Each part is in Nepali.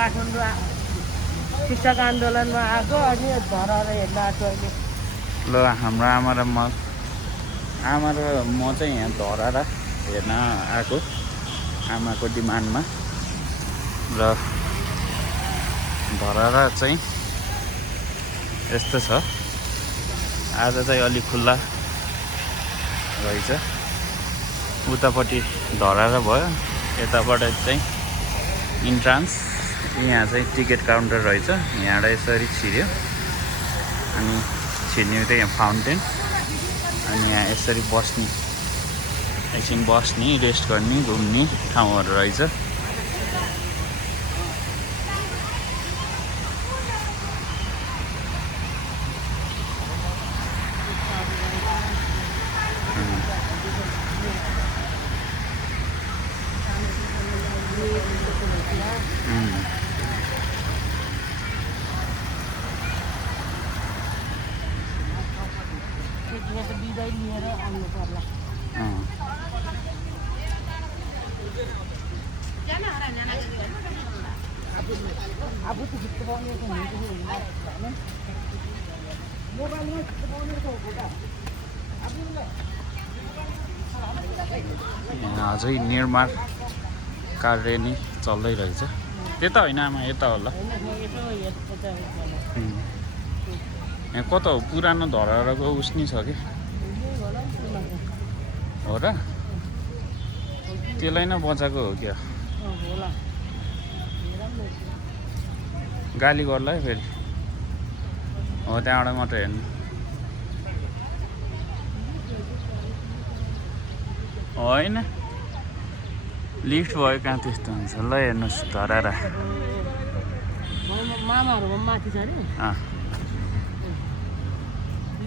काठमाडौँ शिक्षक आन्दोलनमा आएको अनि धराएर हेर्न आएको अहिले। ल हाम्रो आमा र म चाहिँ यहाँ धराएर हेर्न आएको आमाको डिमान्डमा। र धराएर चाहिँ यस्तो छ, आज चाहिँ अलि खुल्ला रहेछ। उतापट्टि धराएर भयो, यताबाट चाहिँ इन्ट्रान्स। यहाँ चाहिँ टिकट काउन्टर रहेछ, यहाँबाट यसरी छिर्यो अनि छिर्ने चाहिँ यहाँ फाउन्टेन, अनि यहाँ यसरी बस्ने, एकछिन बस्ने, रेस्ट गर्ने, घुम्ने ठाउँहरू रहेछ। बिदाई लिएर आउनु पर्ला। अझै निर्माण कार्य नै चल्दै रहेछ। त्यता होइन आमा, यता होला। यहाँ कता हो, पुरानो धराहरूको उस नि छ कि हो र? त्यसलाई नै बचाएको हो क्या? गाली गर्ला है फेरि? हो, त्यहाँबाट मात्रै हेर्नु होइन, लिफ्ट भयो कहाँ त्यस्तो हुन्छ। ल हेर्नुहोस् धराएर मामाहरू माथि छ अरे, अँ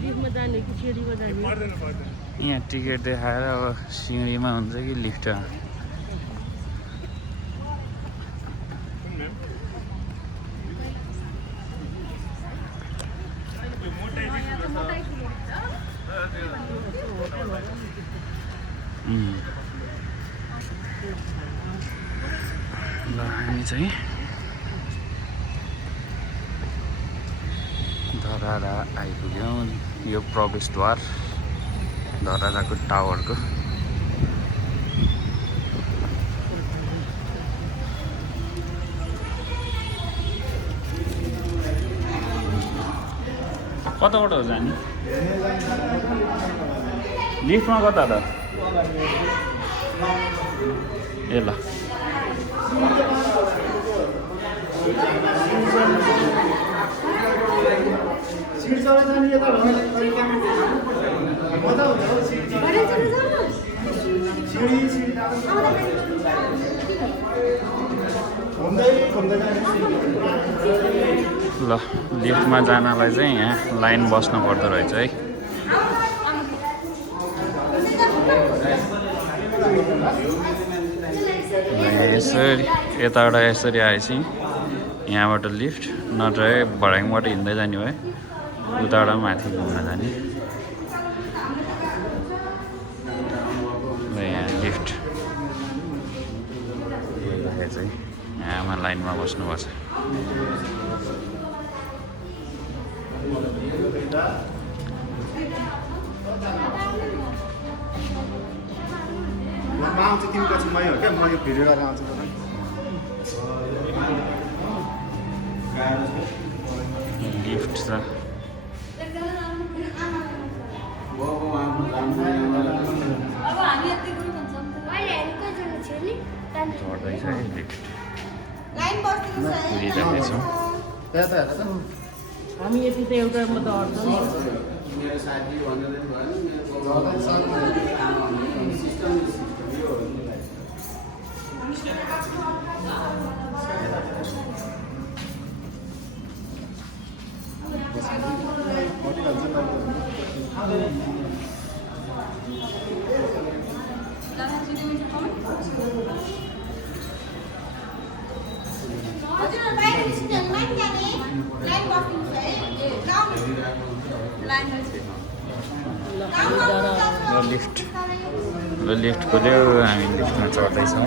लिफ्टमा जाने कि सिँढीमा जाने? यहाँ टिकट देखाएर अब सिँढीमा हुन्छ कि लिफ्टमा? ल हामी चाहिँ धराएर आइपुग्यौँ। यो प्रवेशद्वार धराहरूको टावरको। कताबाट हो जाने? लिफ्टमा कता त? ए ल ल लिफ्टमा जानलाई चाहिँ यहाँ लाइन बस्नु पर्दो रहेछ है। यसरी यताबाट यसरी आएपछि यहाँबाट लिफ्ट, नत्र भर्याङबाट हिँड्दै जाने भए उताबाट माथि घुम्न जाने। र यहाँ लिफ्ट चाहिँ यहाँमा लाइनमा बस्नुपर्छ। आउँछ तिमी पछि मै हो क्या, म यो भिडियो गरेर आउँछु। लिफ्ट छ। चढ्दैछ है लिफ्ट, पुगिजाँदैछौँ। हामी यति त एउटामा त अड्छौँ। लिफ्ट खोल्यो, हामी लिफ्टमा चढ्दैछौँ।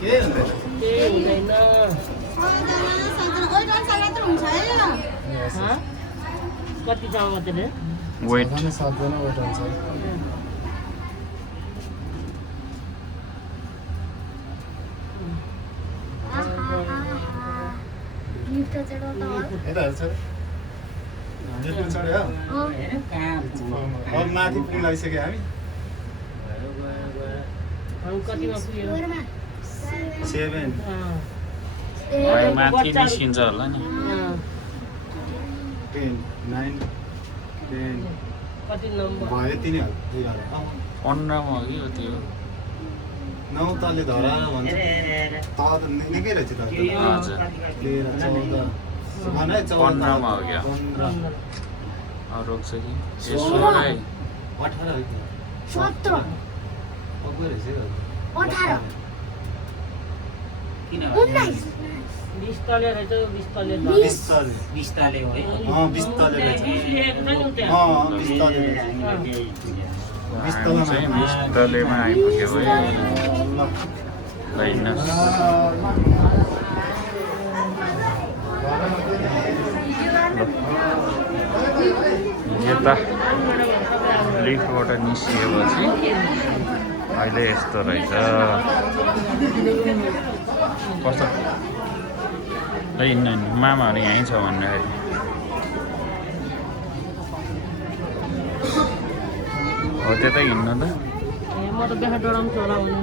केही हुँदैन। कति छ मात्रै वेट सातजना वेट हुन्छ अब माथि पुल आइसक्यो हामी कतिमा पुग्यो 7 माथि निस्किन्छ होला नि 10 9 10 कति नम्बर भयो 3 15 मा हो कि हो त्यो 9 तले धरा भन्छ त निकै रहेछ त हजुर 13 14 15 मा हो क्या रोक्छ कि यसो है 18 17 पक्कै रहेछ 18 किन 19 20 तले रहेछ 20 तले 20 तले 20 ताले हो है 20 तले रहेछ लेखेको छ नि त्यहाँ 20 तले रहेछ 20 तले चाहिँ 20 तलेमा आइपुग्यो है ल हिँड्नुहोस् यता लिफ्टबाट निस्किएपछि अहिले यस्तो रहेछ कस्तो ल हिँड्नु मामाहरू यहीँ छ भन्दाखेरि हो त्यतै हिँड्नु त म त बिहा डराउँछु होला भने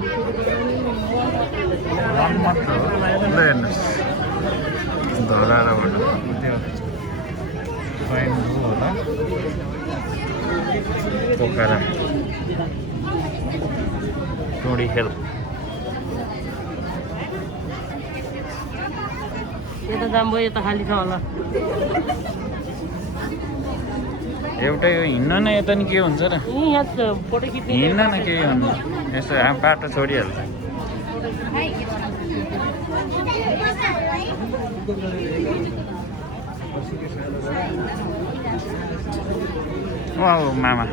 ल हेर्नुहोस् धराबाट त्यो ट्रेन हो होला पोखरा टोडी हेल यता जाम भयो यता खाली छ होला एउटै हो हिँड्नु न यता नि के हुन्छ र यहाँ फोटो खिच्ने हिँड्न न केही भन्नु यसो बाटो छोडिहाल्छ ओ मामा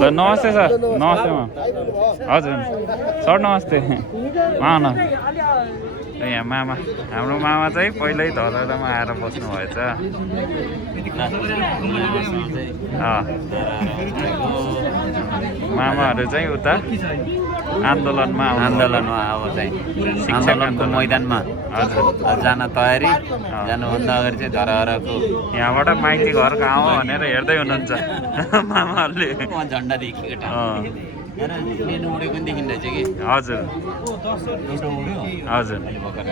ल नमस्ते सर नमस्ते मा हजुर सर नमस्ते न यहाँ मामा हाम्रो मामा चाहिँ पहिल्यै धरामा आएर बस्नु भएछ मामाहरू चाहिँ उता आन्दोलनमा अब चाहिँ आन्दोलनको मैदानमा हजुर जान तयारी जानुभन्दा अगाडि चाहिँ धराहराको यहाँबाट माइती घर कहाँ हो भनेर हेर्दै हुनुहुन्छ मामाहरूले झन्डा देखिएको लिनु उडेको पनि देखिँदैछ कि हजुर हजुर ए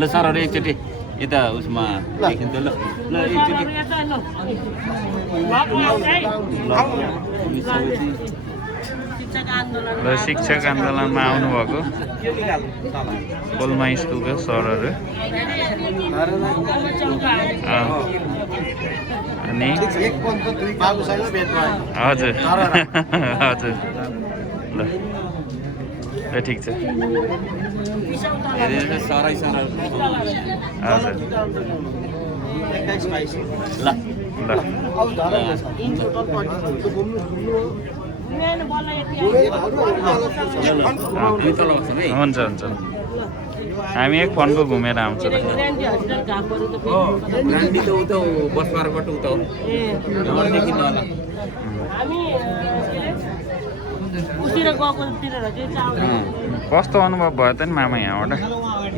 ल सरहरू एकचोटि यता उसमा देखिन्छ ल ल एकचोटि ल शिक्षक आन्दोलनमा आउनुभएको गोलमा स्कुलको सरहरू अनि हजुर हजुर ल ल ठिक छ सरै सरहरू हजुर ल ल हुन्छ हुन्छ हामी एक फन्को घुमेर आउँछ गान्धी त उता बसपारबाट उता हो देखि होला कस्तो अनुभव भयो त नि मामा यहाँबाट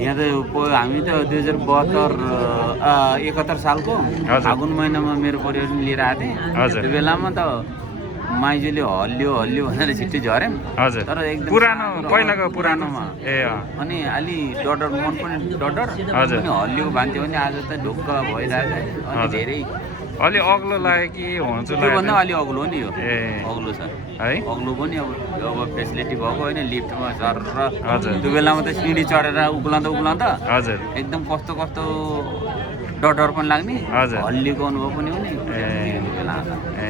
यहाँ त हामी त 2072-71 सालको फागुन महिनामा मेरो परिवार लिएर आएको थिएँ हजुर त्यो बेलामा त माइजूले हल्लियो भनेर छिट्टै झऱ्यौँ हजुर तर एकदम पुरानो पहिलाको पुरानोमा ए अनि अलि डडर मन पनि डडर हजुर अनि हल्लिएको भान्थ्यो भने आज त ढुक्क भइरहेछ अनि धेरै अलि अग्लो लाग्यो कि हुन्छु त्योभन्दा अलि अग्लो हो नि यो ए अग्लो छ है अग्लो पनि अब फेसिलिटी भएको होइन लिफ्टमा झर हजुर त्यो बेलामा त सिँढी चढेर उक्लाउँदा हजुर एकदम कस्तो डर पनि लाग्ने हजुर हल्लिएको अनुभव पनि हुने त्यो बेला ए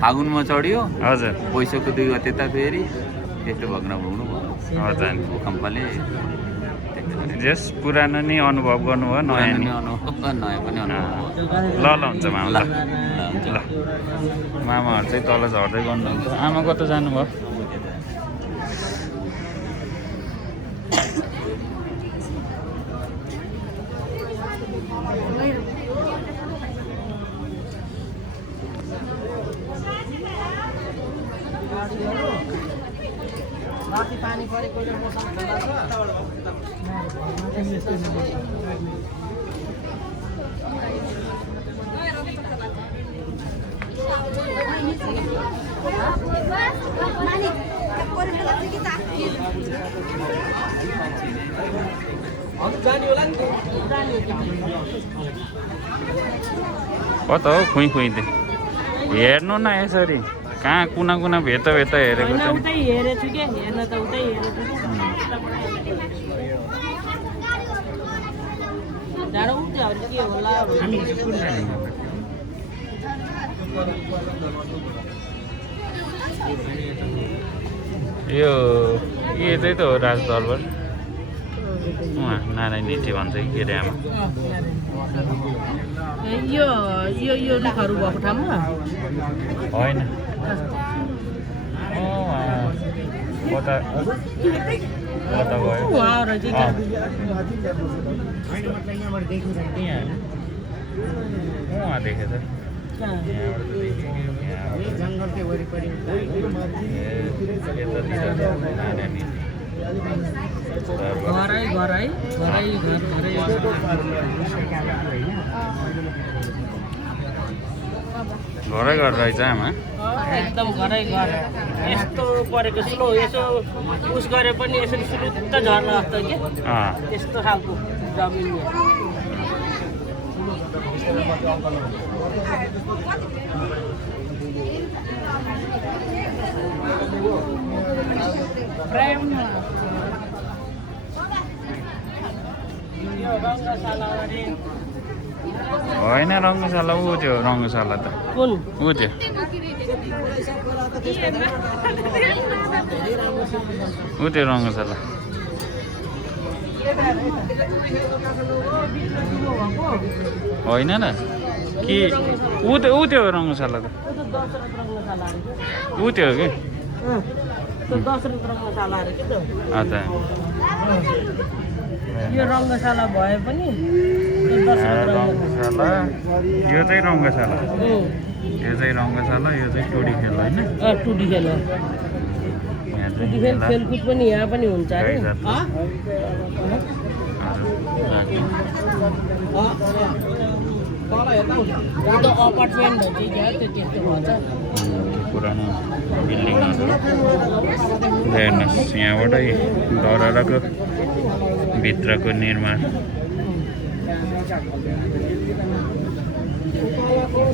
फागुनमा चढ्यो हजुर वैशाखको 2 गते त फेरि त्यस्तो भग्न भुग्नु भयो हजुर भूकम्पले जस पुरानो नि अनुभव गर्नुभयो नयाँ नि नयाँ पनि ल ल हुन्छ मामा ल ल मामाहरू चाहिँ तल झर्दै गर्नुहुन्छ आमा कता जानुभयो माथि पानी परेकोले मौसम ठन्डा कता हो खुइ खुइँदै हेर्नु न यसरी कहाँ कुना कुना भेट्दा भेट्दा हेरेको छ उतै हेरेछु के हेर्न त उतै हेरेछु डाँडो उठ्योहरू के होला यो चाहिँ त हो राजदरबार उहाँ नारायण ढिटी भन्छ कि के अरे आमा यो यो यो रुखहरू भएको ठाउँमा होइन कता कता गयो उहाँ रहेछ उहाँ देखेँ त जङ्गलकै वरिपरि घरै घरै घरै घर घरै घरै घर रहेछ आमा एकदम घरै घर यस्तो परेको स्लो यसो उस गरे पनि यसरी सुलुत्त झर्न जस्तो के त्यस्तो खालको जमिन होइन रङ्गशाला ऊ त्यो रङ्गशाला त कुन ऊ त्यो रङ्गशाला होइन र कि ऊ त्यो रङ्गशाला त ऊ त्यो हो कि दशरथ रङ्गशाला अरे के त अच्छा यो रङ्गशाला भए पनि रङ्गशाला यो चाहिँ रङ्गशाला यो चाहिँ रङ्गशाला यो चाहिँ टुडी खेल होइन टुडी खेल टुडी खेल खेलकुद पनि यहाँ पनि हुन्छ अरे त अपार्टमेन्ट हो कि क्या त्यो त्यस्तो भन्छ पुरानो बिल्डिङहरू हेर्नुहोस् यहाँबाटै धरहराको भित्रको निर्माण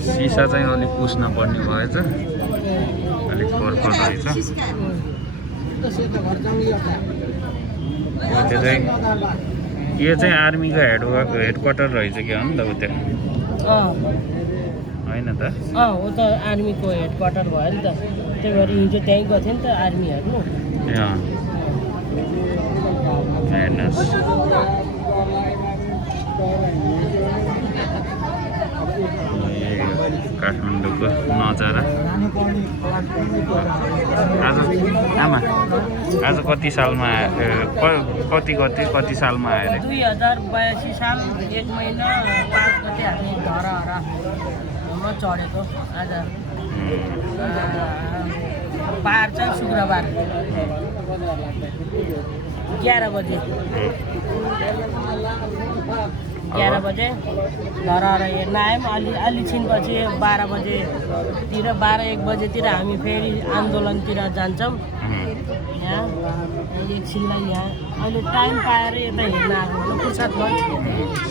सिसा चाहिँ अलिक पुस्न पर्ने भएछ अलिक फोरफोर रहेछ त्यो चाहिँ यो चाहिँ आर्मीको हेडक्वार्टर रहेछ क्या हो नि त उ त्यो होइन त हो त आर्मीको हेडक्वार्टर भयो नि त त्यही भएर हिजो त्यहीँ गएको थियो नि त आर्मी हेर्नु हेर्नुहोस् काठमाडौँको नजारा आज आमा आज कति सालमा कति सालमा आयो अरे 2082 साल 1 महिना 5 गते हामी धरहरामा चढेको आज बार चाहिँ शुक्रबार 11 बजे 11 बजे धरहरा हेर्न आयौँ अलि छिनपछि 12 बजेतिर 12-1 बजेतिर हामी फेरि आन्दोलनतिर जान्छौँ यहाँ एकछिनलाई यहाँ अहिले टाइम पाएर यता हेर्न आएको फुर्सद भयो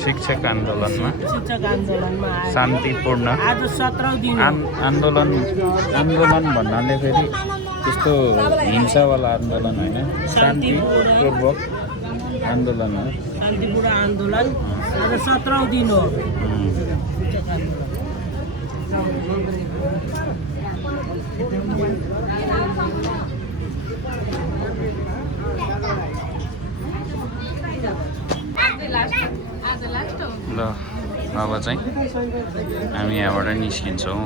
शिक्षक आन्दोलनमा आयो शान्तिपूर्ण आज 17औं दिन आन्दोलन भन्नाले फेरि त्यस्तो हिंसावाला आन्दोलन होइन शान्तिपूर्वक आन्दोलन हो शान्तिपूर्ण आन्दोलन आज 17औं दिन हो अब चाहिँ हामी यहाँबाट निस्किन्छौँ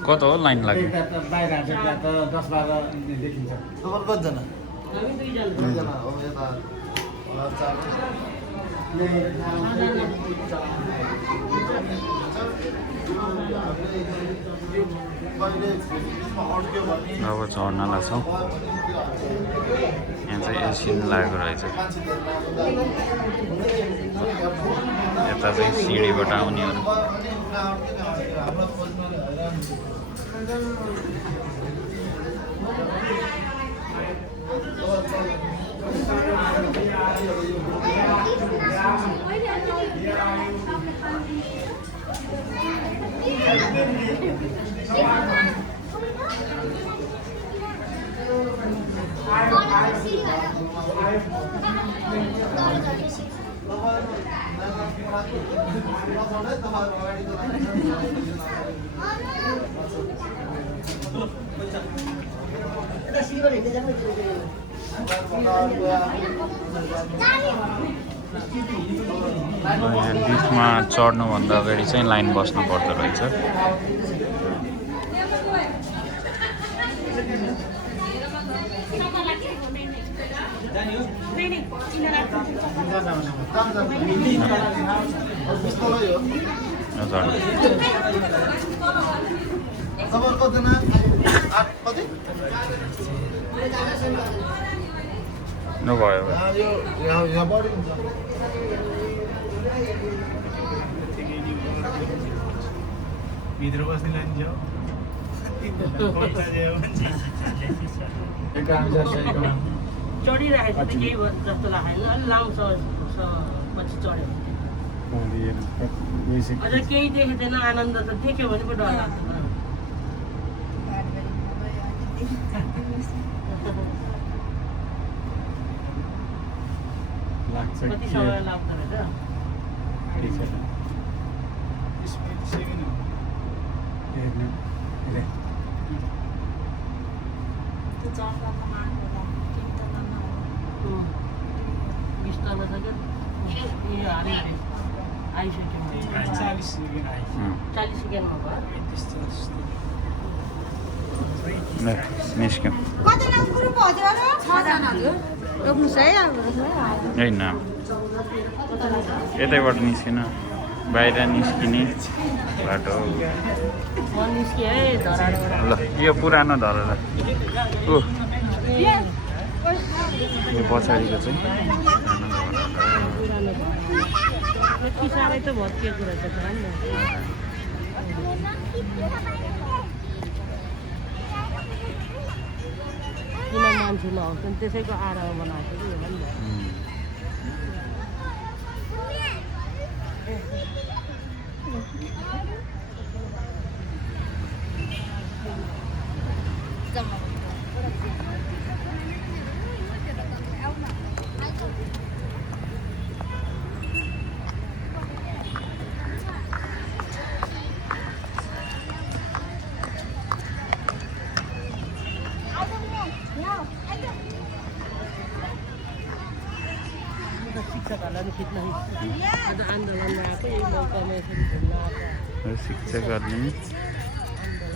कता हो लाइन लाग्यो बाहिर हान्छ त्यहाँ त 10-12 देखिन्छ तपाईँ कतिजना हामी दुईजना दुईजना हो यता चार अब चढ्न लाग्छौँ यहाँ चाहिँ एकछिन लागेको रहेछ यता चाहिँ सिँढीबाट आउनेहरू यहाँ लिफ्टमा चढ्नुभन्दा अगाडि चाहिँ लाइन बस्नु पर्दो रहेछ नभयो भित्र बस्ने लाइन जाऊ चढिरहेको थियो केही जस्तो लागेन अलि लामो पछि चढ्यो अझ केही देखेदैन आनन्द त देख्यो भने पो डर लाग्छ कति समय लाग्दो रहेछ बिस्तारो छ क्या आइसक्यो 40 सेकेन्डमा भयो निस्क्यौँ होइन यतैबाट निस्किन बाहिर निस्किने बाटो निस्कियो है धराबाट ल यो पुरानो धरहरा यो पछाडिको चाहिँ यति साह्रै त भत्किएको रहेछ किन मान्छे नआउँछन् त्यसैको आराम बनाएको कि होला नि शिक्षकहरूलाई खिच्न आज आन्दोलनमा आएको यही मौकामा यसरी घुम्न आएको शिक्षकहरूले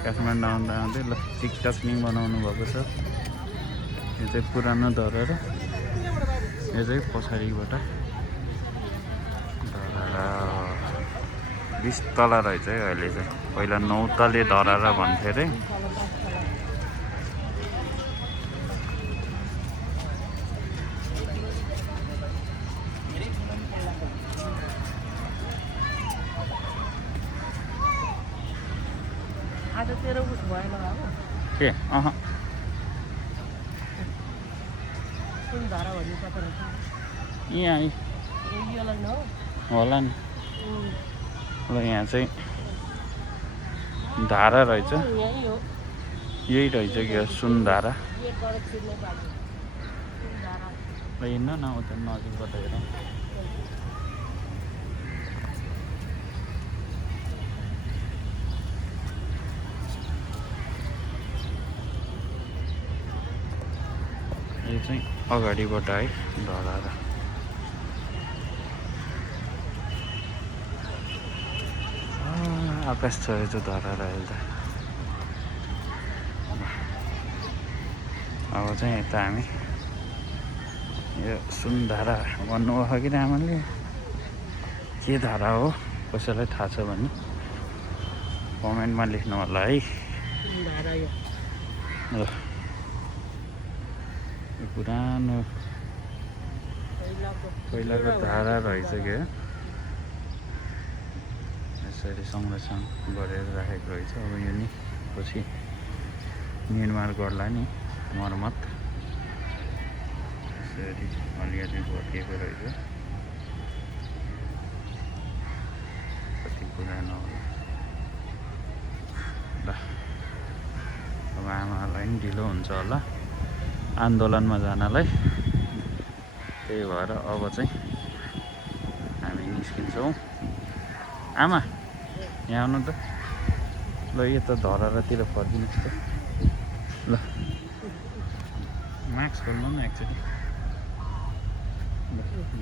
काठमाडौँ आउँदा आउँदै ल टिकटक बनाउनु भएको छ यो चाहिँ पुरानो धरहरा यो चाहिँ पछाडिबाट धरहरा 20 तला रहेछ है अहिले चाहिँ पहिला 9 तले धरहरा भन्थे अरे आज 13 उस भएन बाबु के कुन धारा भन्ने पत्ता रहेछ यहाँ योलाई न होला नि ल यहाँ चाहिँ धारा रहेछ यही हो यही रहेछ कि सुनधारा गेटबाट छिर्ने बाटो धारा हिँड्न न उता नजिकबाट हेरौँ यो चाहिँ अगाडिबाट है धरारा आकाश छ यो चाहिँ धरारा हेर्दा अब चाहिँ यता हामी यो सुनधारा भन्नुभयो कि आमाले के धारा हो कसैलाई थाहा छ भने कमेन्टमा लेख्नु होला है धारा यो ल यो पुरानो पहिलाको धारा रहेछ क्या यसरी संरक्षण गरेर राखेको रहेछ अब यो नि पछि निर्माण गर्ला नि मर्मत यसरी अलिअलि भत्किएको रहेछ कति पुरानो होला ल अब आमालाई पनि ढिलो हुन्छ होला आन्दोलनमा जानलाई त्यही भएर अब चाहिँ हामी निस्किन्छौँ आमा यहाँ आउनु त ल यता धरारातिर फर्किनुहोस् त ल मास्क खोल्नु न एकचोटि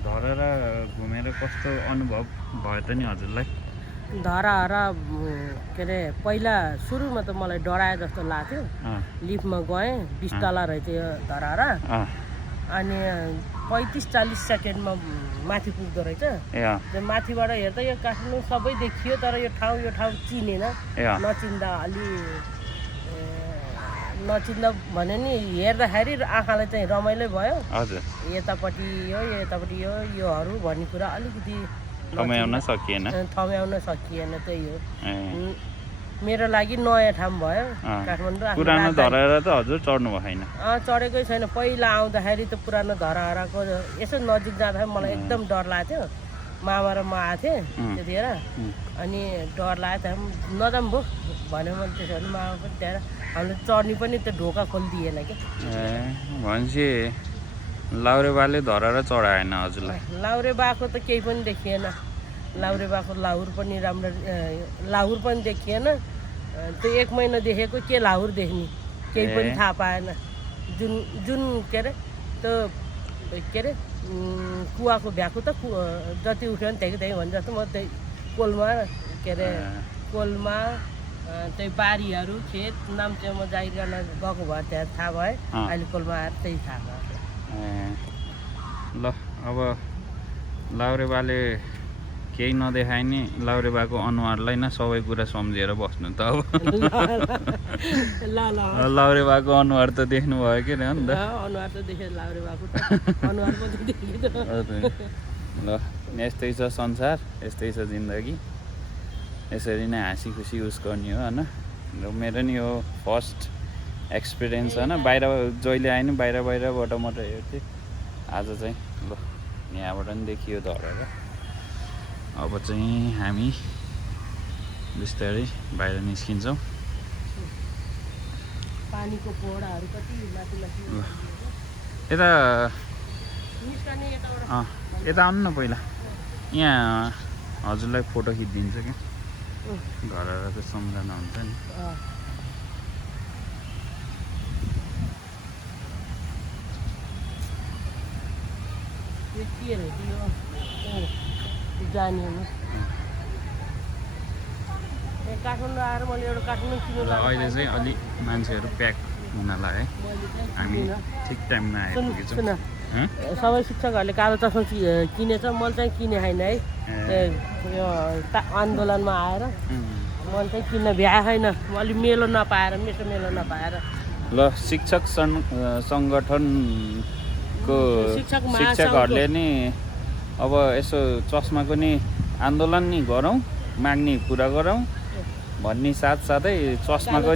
धरारा घुमेर कस्तो अनुभव भयो त नि हजुरलाई धराहरा के अरे पहिला सुरुमा त मलाई डराए जस्तो लाग्थ्यो लिफ्टमा गएँ 20 तला रहेछ यो धराहरा अनि 35-40 सेकेन्डमा माथि पुग्दो रहेछ त्यो माथिबाट हेर्दा यो काठमाडौँ सबै देखियो तर यो ठाउँ चिनेन नचिन्दा अलि नचिन्दा भने नि हेर्दाखेरि आँखालाई चाहिँ रमाइलो भयो हजुर यतापट्टि योहरू भन्ने कुरा अलिकति थम्याउन सकिएन त्यही हो मेरो लागि नयाँ ठाउँ भयो काठमाडौँ पुरानो धराहरा त हजुर चढ्नु भएन चढेकै छैन पहिला आउँदाखेरि त पुरानो धराहराको यसो नजिक जाँदाखेरि मलाई एकदम डर लाग्थ्यो मामा र म आएको थिएँ त्यतिखेर अनि डर लाग्यो नजाऊँ भो भन्यो मैले त्यसो भने मामा पनि त्यहाँ हामीले चढ्ने पनि त्यो ढोका खोलिदिएन कि भनेपछि लाउरेबाले धराहरा चढाएन हजुरलाई लाउरेबाको त केही पनि देखिएन लाउरेबाको लाहुर पनि राम्रो लाहुर पनि देखिएन त्यो 1 महिना देखेको के लाहुर देख्ने केही पनि थाहा पाएन जुन के अरे त्यो के अरे कुवाको भ्याकु त जति उठ्यो भने त्यही भने जस्तो म त्यही कोलमा के अरे कोलमा त्यही बारीहरू खेत नाम्चेमा जागिर गर्न गएको भएर त्यहाँ थाहा भयो अहिले कोलमा आएर त्यही थाहा भयो ल अब लाउरेबाले केही नदेखाए नि लाउरेबाको अनुहारलाई न सबै कुरा सम्झेर बस्नु त अब लाउरेबाको अनुहार त देख्नु भयो के नि त अनुहार त देखे लाउरेबाको अनुहार पनि देखियो ल यस्तै छ संसार यस्तै छ जिन्दगी यसरी नै हाँसी खुसी उस गर्ने हो होइन मेरो नि यो फर्स्ट एक्सपिरियन्स होइन बाहिर जहिले आएँ नि बाहिरबाट मात्रै हेर्थेँ आज चाहिँ ल यहाँबाट पनि देखियो धराहरा अब चाहिँ हामी बिस्तारै बाहिर निस्किन्छौँ पानीको पोडाहरू कति माथि यता आउनु न पहिला यहाँ हजुरलाई फोटो खिचिदिन्छ क्या धराहरा त सम्झना हुन्छ नि जाने काठमाडौँ आएर मैले एउटा काठमाडौँ किन्नु अहिले चाहिँ अलिक मान्छेहरू प्याक हुन लाग्यो हामी ठिक टाइममा आइपुगेछौँ सबै शिक्षकहरूले कालो चस्मा किनेछ मैले चाहिँ किने छैन है यो आन्दोलनमा आएर मैले चाहिँ किन्न भ्याए छैन अलिक मेलो नपाएर मेलो नपाएर ल शिक्षक सङ्गठनको शिक्षकहरूले नि अब यसो चस्माको नि आन्दोलन नि गरौँ माग्ने कुरा गरौँ भन्ने साथसाथै चस्माको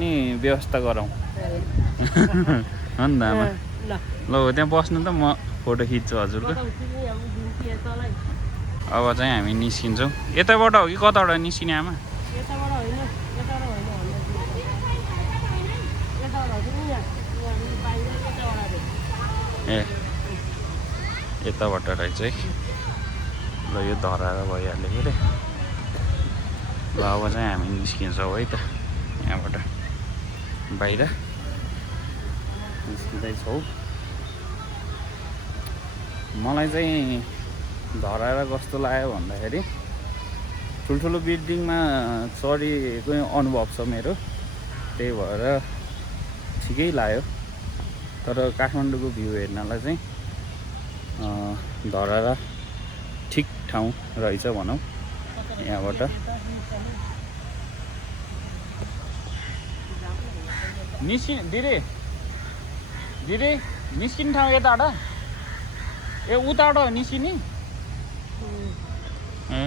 नि व्यवस्था गरौँ हो नि त आमा ल त्यहाँ बस्नु त म फोटो खिच्छु हजुरको अब चाहिँ हामी निस्किन्छौँ यताबाट हो कि कताबाट निस्किने आमा यताबाट होइन यताबाट होइन यताबाट होइन यहाँ बाहिर यताबाट ए यताबाट रहेछ है ल यो धराएर भइहाल्यो के अरे ल अब चाहिँ हामी निस्किन्छौँ है त यहाँबाट बाहिर निस्किँदैछौँ मलाई चाहिँ धराएर कस्तो लाग्यो भन्दाखेरि ठुल्ठुलो बिल्डिङमा चढेको अनुभव छ मेरो त्यही भएर ठिकै लाग्यो तर काठमाडौँको भ्यू हेर्नलाई चाहिँ धराएर ठिक ठाउँ रहेछ भनौँ यहाँबाट दिदी निस्किने ठाउँ यताबाट ए उताबाट हो निस्किने ए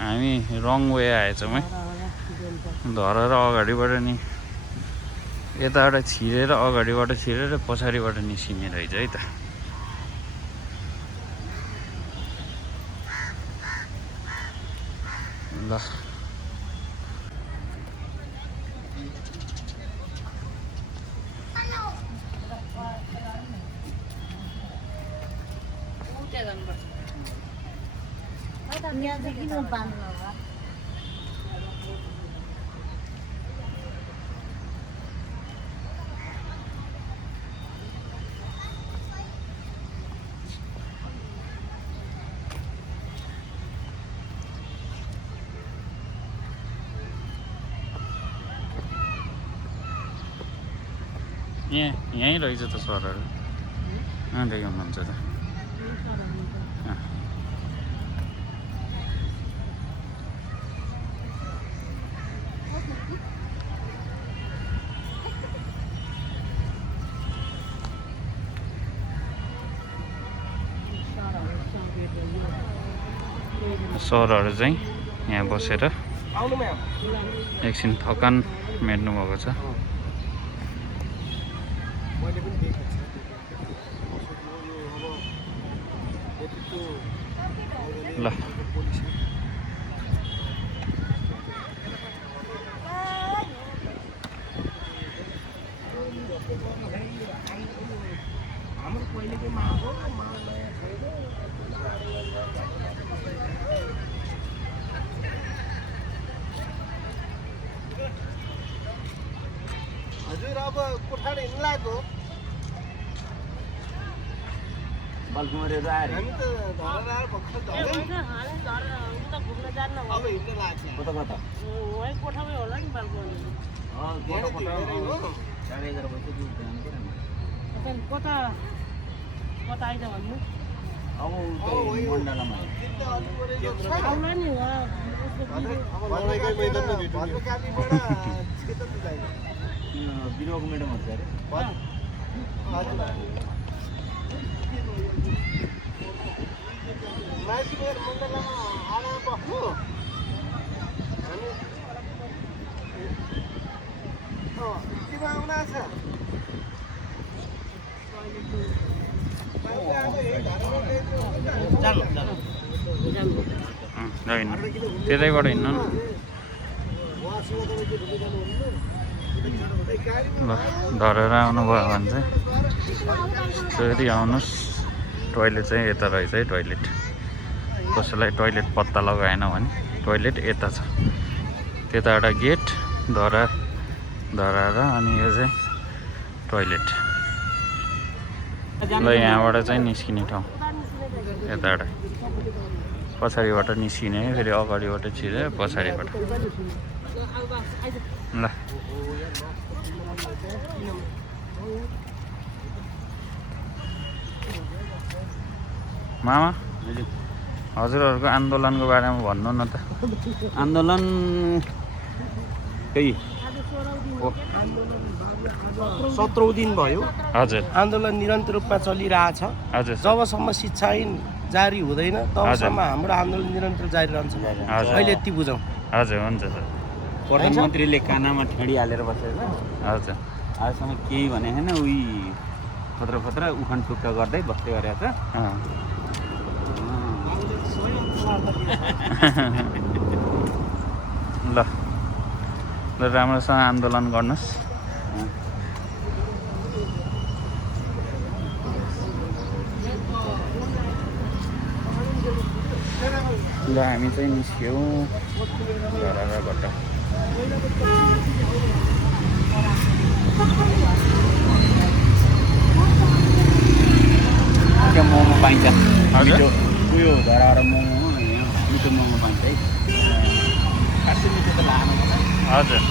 हामी रङ वे आएछौँ है धरेर अगाडिबाट नि यताबाट छिरेर अगाडिबाट छिरेर पछाडिबाट निस्किने रहेछ है त ल यहाँदेखि बाँध्नु होला यहीँ रहेछ त सरहरू देख्नुहुन्छ त सरहरू चाहिँ यहाँ बसेर एकछिन थकान मेट्नु भएको छ ल हजुर अब कोठाड हिँड्नु लागेको बल्कुमरेर आएर हामी त धरेर आएर भर्खर झऱ्यौँ। घुम्न जान्न अब हिँड्न लाग्छ कता कता वहीँ कोठामै होला नि बाल्कनी धेरै हो साढे 11 बजे दूर जानु पर्यो नि कता कता आइज भन्नु अब उतै मण्डलामा आउला नि उहाँ भन्नेकै मैदानमा भेट्नु भन्नु कालीबाट के त जाइन्छ बिरुवाको मेडमहरु छ अरे हजुर माइतीमेर मण्डलामा आएर बस्नु हामी केमा आउन छ त्यतैबाट हिँड्नु न ल धरेर आउनुभयो भने चाहिँ फेरि आउनुहोस् टोइलेट चाहिँ यता रहेछ है टोइलेट कसैलाई टोइलेट पत्ता लगाएन भने टोइलेट यता छ त्यता एउटा गेट धराएर अनि यो चाहिँ टोइलेट ल यहाँबाट चाहिँ निस्किने ठाउँ यताबाट पछाडिबाट निस्किने फेरि अगाडिबाट छिरे पछाडिबाट ल मामा हजुरहरूको आन्दोलनको बारेमा भन्नु न त आन्दोलन केही 17औं दिन भयो हजुर आन्दोलन निरन्तर रूपमा चलिरहेछ हजुर जबसम्म शिक्षा ऐन जारी हुँदैन तबसम्म हाम्रो आन्दोलन निरन्तर जारी रहन्छ अहिले यति बुझौँ हजुर हुन्छ सर प्रधानमन्त्रीले कानामा ठेडी हालेर बसेर हजुर आजसम्म केही भने छैन उही खतरा उखान टुक्का गर्दै बस्दै गरेको छ ल ल राम्रोसँग आन्दोलन गर्नुहोस्। ल हामी चाहिँ निस्क्यौँ धराराबाट। त्यो मोमो पाइन्छ। हजुर उयो धराएर मोमो मिठो मोमो पाइन्छ है। खासै मिठो त लानु हजुर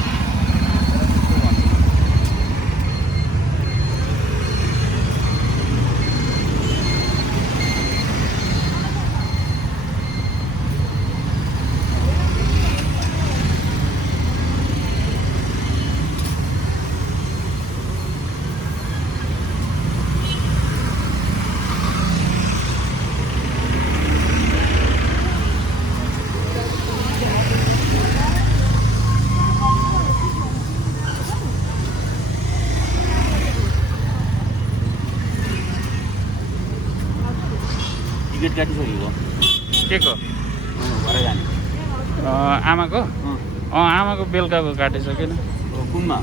टिकट काटिसकेको के को भएर जाने आमाको आमाको बेलुकाको काटिसकेन। कुनमा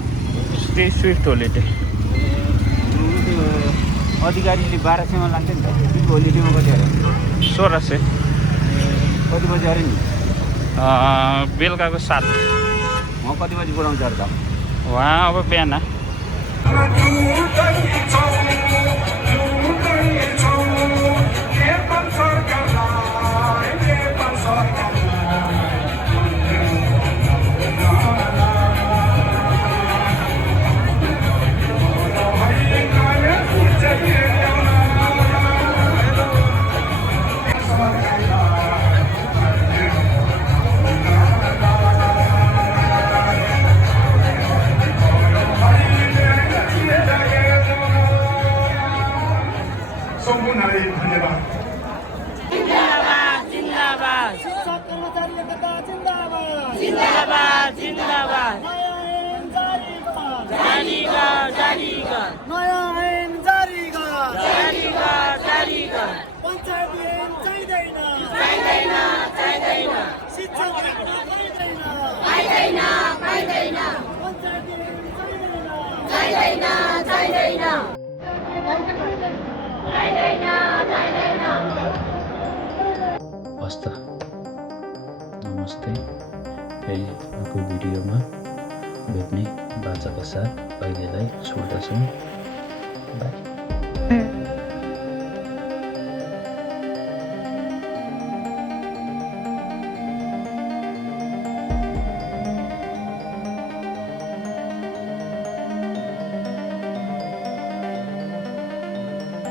त्यही स्विफ्ट होलिडे त्यो अधिकारीले 1200मा लान्थ्यो नि त। त्यो होलिडेमा कति अरे 1600 कति बजी अरे नि बेलुकाको 7। म कति बजी बोलाउँछ अरे त वहाँ अब बिहान जिंदाबाद जिंदाबाद जारी कर नयाँ ऐन जारी गर जारी कर पञ्चायत ऐन चाहिँदैन शिक्षा गर्न पाइँदैन पञ्चायत ऐन चाहिँदैन हस्त नमस्ते। फेरि अर्को भिडियोमा भेट्ने बाचाका साथ अहिलेलाई छोड्दछौँ।